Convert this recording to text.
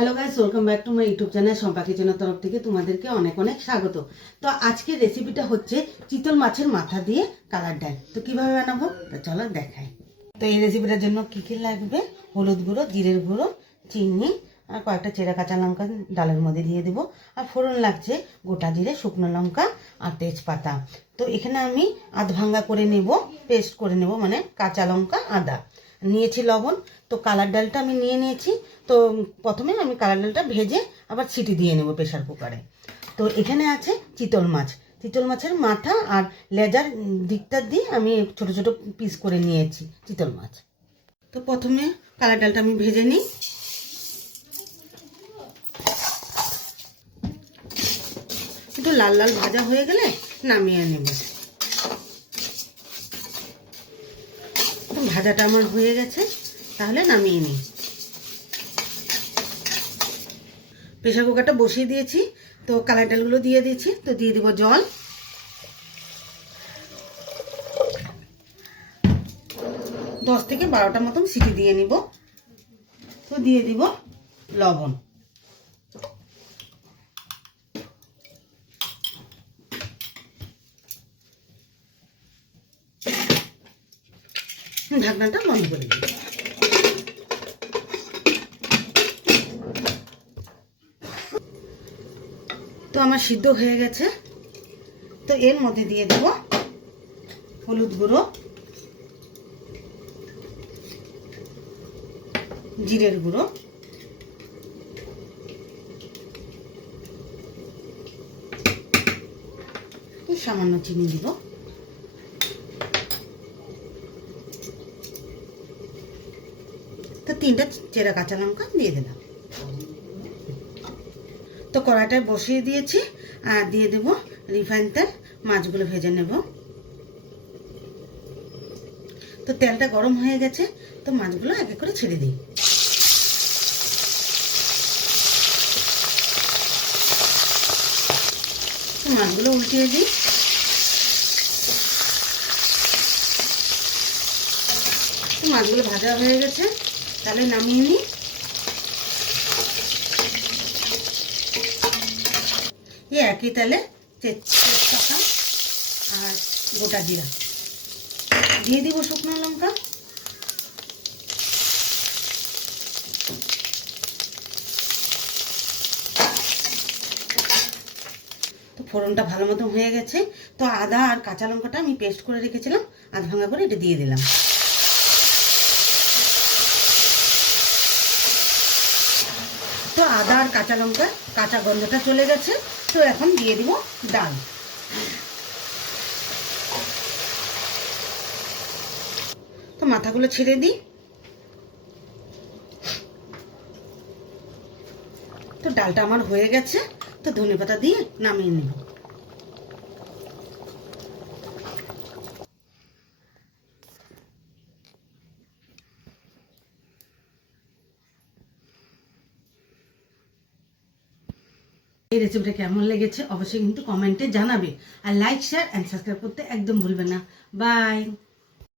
Hello guys, welcome back to my YouTube channel Shampa কিচেনের তরফ থেকে তোমাদেরকে অনেক অনেক স্বাগত। তো আজকের রেসিপিটা হচ্ছে চিতল মাছের মাথা দিয়ে কালার ডাল। তো কিভাবে বানাবো তো চলো দেখাই। তো এই রেসিপিটার জন্য কি কি লাগবে: হলুদ গুঁড়ো, জিরের গুঁড়ো, চিনি আর কয়েকটা চেরা কাঁচা লঙ্কা ডালের মধ্যে দিয়ে দিব। আর ফোড়ন লাগছে গোটা জিরে, শুকনো লঙ্কা আর তেজপাতা। তো এখানে আমি আধ ভাঙ্গা করে নেব, পেস্ট করে নেব, মানে কাঁচা লঙ্কা আদা নিয়েছি, লবণ। তো কালার ডালটা আমি নিয়ে নিয়েছি। তো প্রথমে আমি কালার ডালটা ভেজে আবার সিটি দিয়ে নেব প্রেশার কুকারে। তো এখানে আছে চিতল মাছ, চিতল মাছের মাথা আর লেজার দিকটা দিয়ে আমি ছোট ছোট পিস করে নিয়েছি চিতল মাছ। তো প্রথমে কালার ডালটা আমি ভেজে নিই। একটু লাল লাল ভাজা হয়ে গেলে নামিয়ে নেব। ভাজাটা আমার হয়ে গেছে, তাহলে নামিয়ে নিই। প্রেশার কুকারটা বসিয়ে দিয়েছি। তো কালার ডালগুলো দিয়ে দিয়েছি। তো দিয়ে দিব জল, 10 থেকে 12টা মতন সিটি দিয়ে নিব। তো দিয়ে দিব লবণ, ঢাকনাটা বন্ধ করে দিব। তো আমার সিদ্ধ হয়ে গেছে। তো এর মধ্যে দিয়ে দেব হলুদ গুঁড়ো, জিরের গুঁড়ো, সামান্য চিনি দিব। তো 3টা চেরা কাঁচা লঙ্কা দিয়ে দিলাম। তো কড়াইটায় বসিয়ে দিয়েছি আর দিয়ে দেব রিফাইন তেল। মাছগুলো ভেজে নেব। তো তেলটা গরম হয়ে গেছে। তো মাছগুলো এক এক করে ছেড়ে দিই। তো মাছগুলো উল্টিয়ে দিই। তো মাছগুলো ভাজা হয়ে গেছে, তাহলে নামিয়ে নিই। এই একই তেলে তেজপাতা আর গোটা জিরা দিয়ে দিব, শুকনো লঙ্কা। তো ফোড়নটা ভালো মতো হয়ে গেছে। তো আদা আর কাঁচা লঙ্কাটা আমি পেস্ট করে রেখেছিলাম, আধ ভাঙা করে এটা দিয়ে দিলাম। তো আদা আর কাঁচা লঙ্কার কাঁচা গন্ধটা চলে গেছে। তো এখন দিয়ে দিব ডাল। তো মাথাগুলো ছেড়ে দিই। তো ডালটা আমার হয়ে গেছে। তো ধনেপাতা দিয়ে নামিয়ে নেব। এই রেসিপিটা কেমন লেগেছে অবশ্যই কিন্তু কমেন্টে জানাবে। আর লাইক, শেয়ার এন্ড সাবস্ক্রাইব করতে একদম ভুলবেন না। বাই।